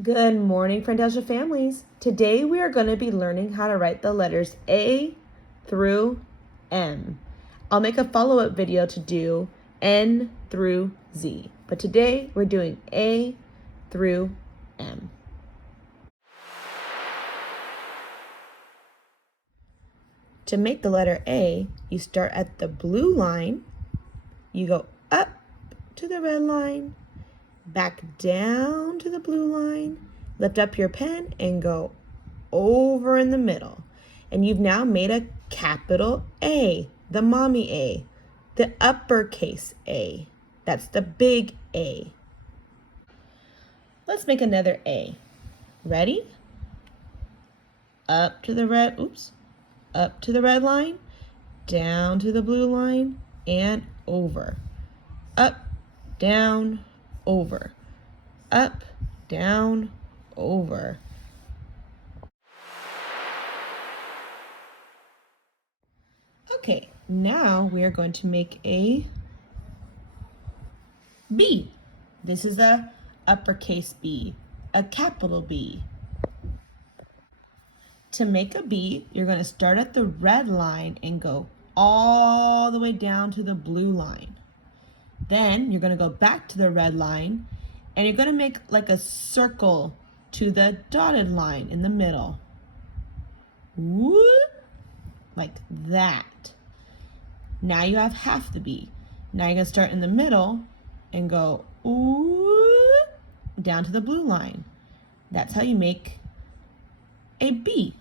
Good morning, Fantasia families. Today we are going to be learning how to write the letters A through M. I'll make a follow-up video to do N through Z, but today we're doing A through M. To make the letter A, you start at the blue line, you go up to the red line, back down to the blue line, lift up your pen and go over in the middle. And you've now made a capital A, the mommy A, the uppercase A. That's the big A. Let's make another A. Ready? Up to the red line, down to the blue line, and over. Up, down, over. Up, down, over. Okay, now we are going to make a B. This is a uppercase B, a capital B. To make a B, you're going to start at the red line and go all the way down to the blue line. Then you're going to go back to the red line and you're going to make like a circle to the dotted line in the middle. Whoop, like that. Now you have half the B. Now you're going to start in the middle and go ooh, down to the blue line. That's how you make a B.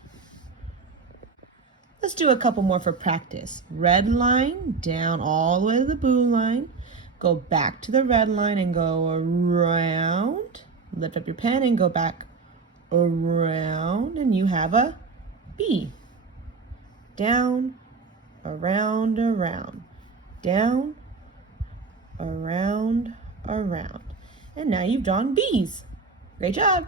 Let's do a couple more for practice. Red line, down all the way to the blue line. Go back to the red line and go around. Lift up your pen and go back around, and you have a B. Down, around, around. Down, around, around. And now you've drawn B's. Great job.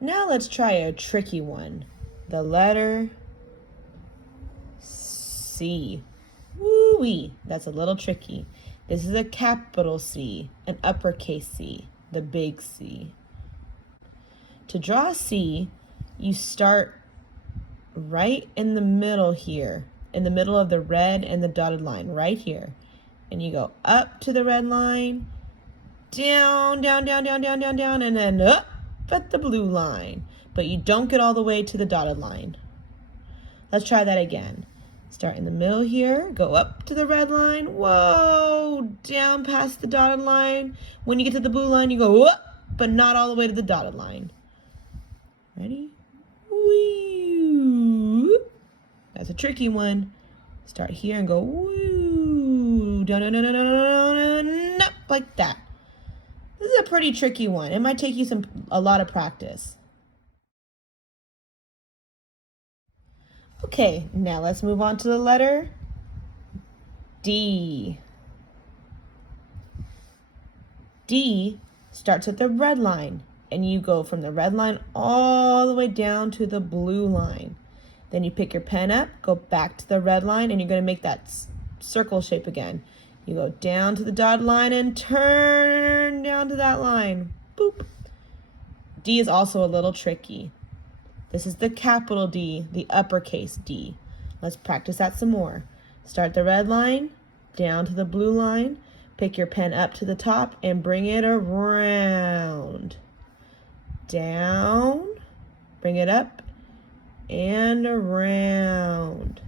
Now let's try a tricky one. The letter C. Woo-wee, that's a little tricky. This is a capital C, an uppercase C, the big C. To draw a C, you start right in the middle here, in the middle of the red and the dotted line, right here. And you go up to the red line, down, down, down, down, down, down, down, and then up at the blue line. But you don't get all the way to the dotted line. Let's try that again. Start in the middle here, go up to the red line, whoa, down past the dotted line. When you get to the blue line, you go up, but not all the way to the dotted line. Ready? Woo. That's a tricky one. Start here and go woo, down, down, down, down, down, down, down, up, like that. This is a pretty tricky one. It might take you a lot of practice. Okay, now let's move on to the letter D. D starts at the red line, and you go from the red line all the way down to the blue line. Then you pick your pen up, go back to the red line, and you're going to make that circle shape again. You go down to the dotted line and turn down to that line. Boop. D is also a little tricky. This is the capital D, the uppercase D. Let's practice that some more. Start the red line, down to the blue line, pick your pen up to the top and bring it around. Down, bring it up, and around.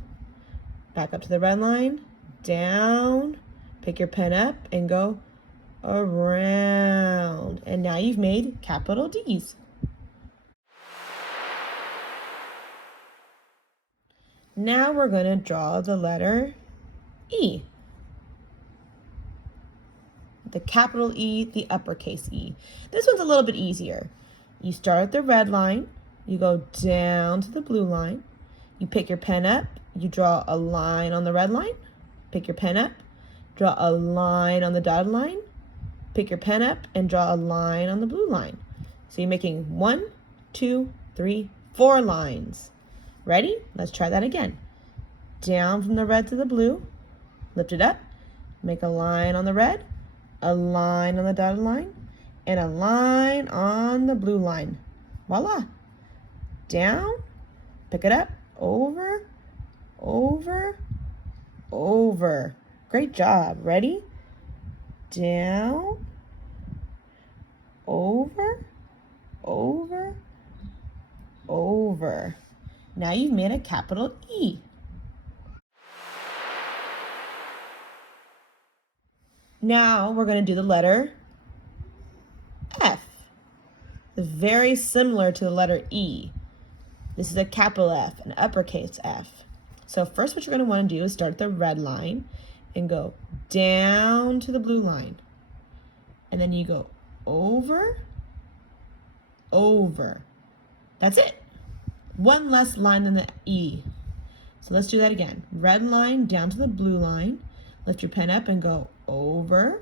Back up to the red line, down, pick your pen up and go around. And now you've made capital D's. Now we're going to draw the letter E. The capital E, the uppercase E. This one's a little bit easier. You start at the red line, you go down to the blue line, you pick your pen up, you draw a line on the red line, pick your pen up, draw a line on the dotted line, pick your pen up, and draw a line on the blue line. So you're making 1, 2, 3, 4 lines. Ready? Let's try that again. Down from the red to the blue, lift it up, make a line on the red, a line on the dotted line, and a line on the blue line. Voila. Down, pick it up, over, over, over. Great job. Ready? Down, over, over, over. Now you've made a capital E. Now we're going to do the letter F. It's very similar to the letter E. This is a capital F, an uppercase F. So first what you're going to want to do is start at the red line and go down to the blue line. And then you go over, over. That's it. One less line than the E. So let's do that again. Red line down to the blue line. Lift your pen up and go over.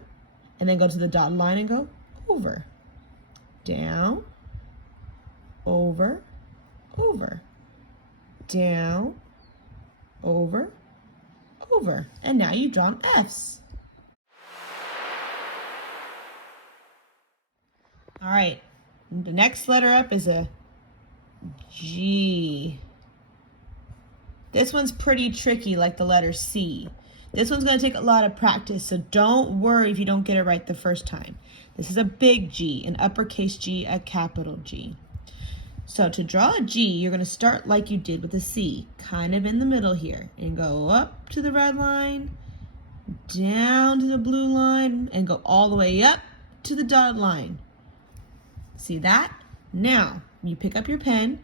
And then go to the dotted line and go over. Down, over, over. Down, over, over. And now you've drawn Fs. All right, the next letter up is a G. This one's pretty tricky, like the letter C. This one's going to take a lot of practice, so don't worry if you don't get it right the first time. This is a big G, an uppercase G, a capital G. So to draw a G, you're going to start like you did with a C, kind of in the middle here, and go up to the red line, down to the blue line, and go all the way up to the dotted line. See that? Now, you pick up your pen,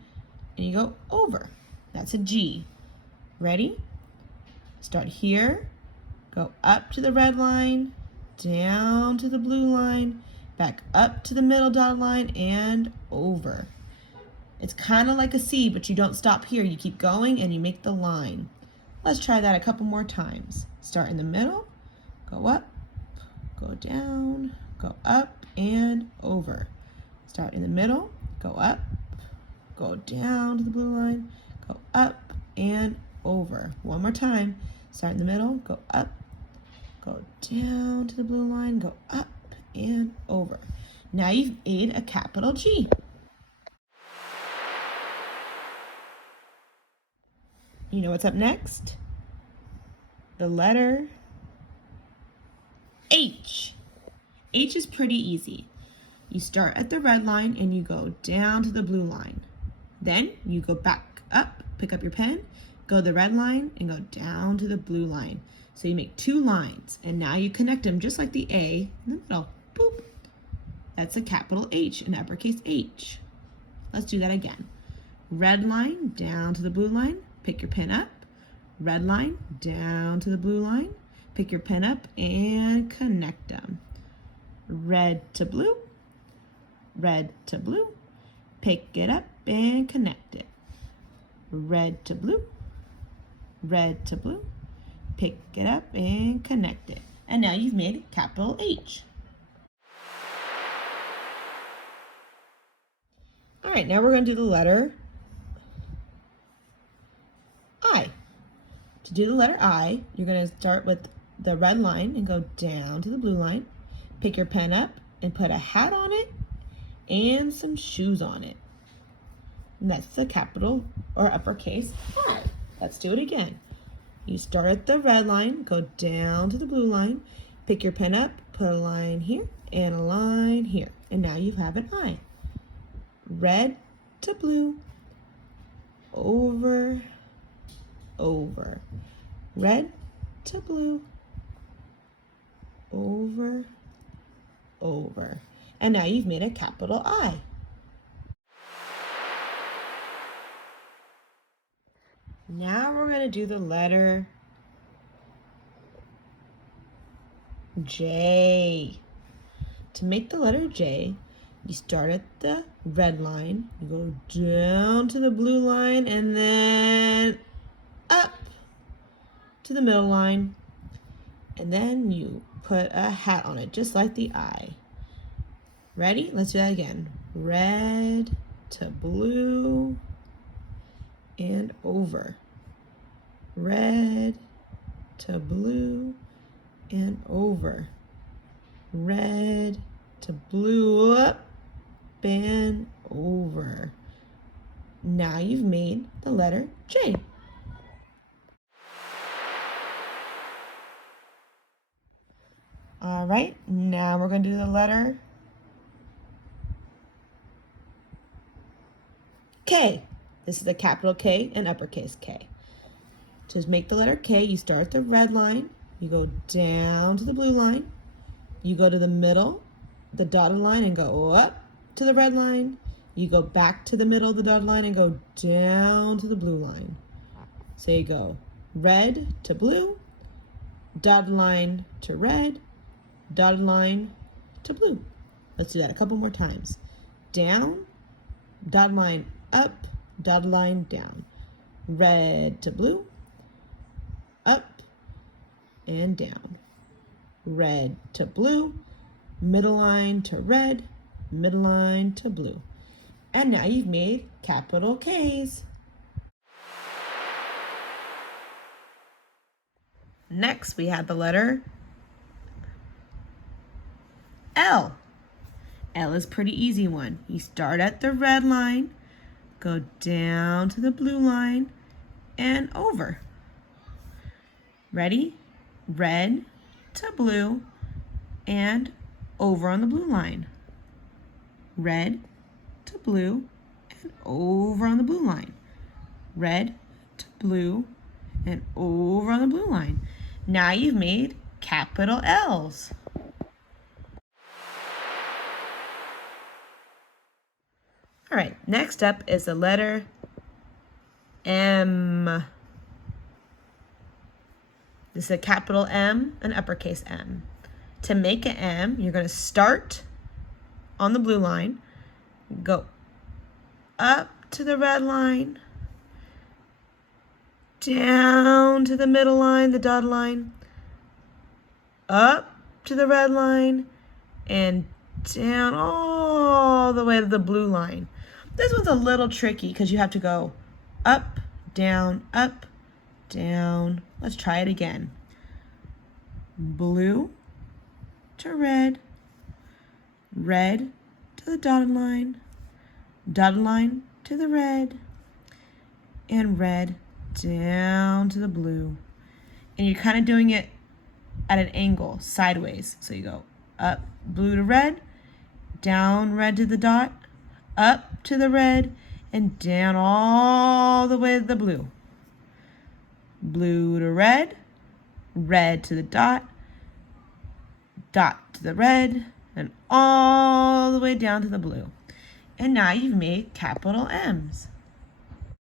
and you go over. That's a G. Ready? Start here, go up to the red line, down to the blue line, back up to the middle dotted line, and over. It's kind of like a C, but you don't stop here. You keep going and you make the line. Let's try that a couple more times. Start in the middle, go up, go down, go up, and over. Start in the middle, go up, go down to the blue line, go up, and over. One more time. Start in the middle, go up, go down to the blue line, go up, and over. Now you've made a capital G. You know what's up next? The letter H. H is pretty easy. You start at the red line and you go down to the blue line. Then you go back up, pick up your pen, go to the red line and go down to the blue line. So you make two lines and now you connect them just like the A in the middle. Boop. That's a capital H, an uppercase H. Let's do that again. Red line down to the blue line, pick your pen up. Red line down to the blue line, pick your pen up and connect them. Red to blue, red to blue, pick it up and connect it. Red to blue, red to blue, pick it up and connect it. And now you've made a capital H. All right, now we're going to do the letter I. To do the letter I, you're going to start with the red line and go down to the blue line. Pick your pen up and put a hat on it and some shoes on it. And that's the capital or uppercase I. Let's do it again. You start at the red line, go down to the blue line, pick your pen up, put a line here and a line here. And now you have an I. Red to blue, over, over. Red to blue, over, over. And now you've made a capital I. Now we're going to do the letter J. To make the letter J, you start at the red line, you go down to the blue line, and then up to the middle line, and then you put a hat on it, just like the I. Ready? Let's do that again. Red to blue and over. Red to blue and over. red to blue, up and over. Now you've made the letter J. All right, now we're going to do the letter K. This is a capital K and uppercase K. To make the letter K, you start at the red line, you go down to the blue line, you go to the middle, the dotted line, and go up to the red line. You go back to the middle of the dotted line and go down to the blue line. So you go red to blue, dotted line to red, dotted line to blue. Let's do that a couple more times. Down, dotted line up, dotted line down. Red to blue, up and down. Red to blue, middle line to red, middle line to blue. And now you've made capital K's. Next, we have the letter L. L is a pretty easy one. You start at the red line, go down to the blue line, and over. Ready? Red to blue, and over on the blue line. Red to blue, and over on the blue line. Red to blue, and over on the blue line. Now you've made capital L's. All right, next up is the letter M. This is a capital M and uppercase M. To make an M, you're going to start on the blue line, go up to the red line, down to the middle line, the dotted line, up to the red line, and down all the way to the blue line. This one's a little tricky because you have to go up, down, up, down. Let's try it again. Blue to red, red to the dotted line to the red, and red down to the blue. And you're kind of doing it at an angle, sideways. So you go up, blue to red, down red to the dot, up to the red, and down all the way to the blue. Blue to red, red to the dot, dot to the red, and all the way down to the blue. And now you've made capital M's.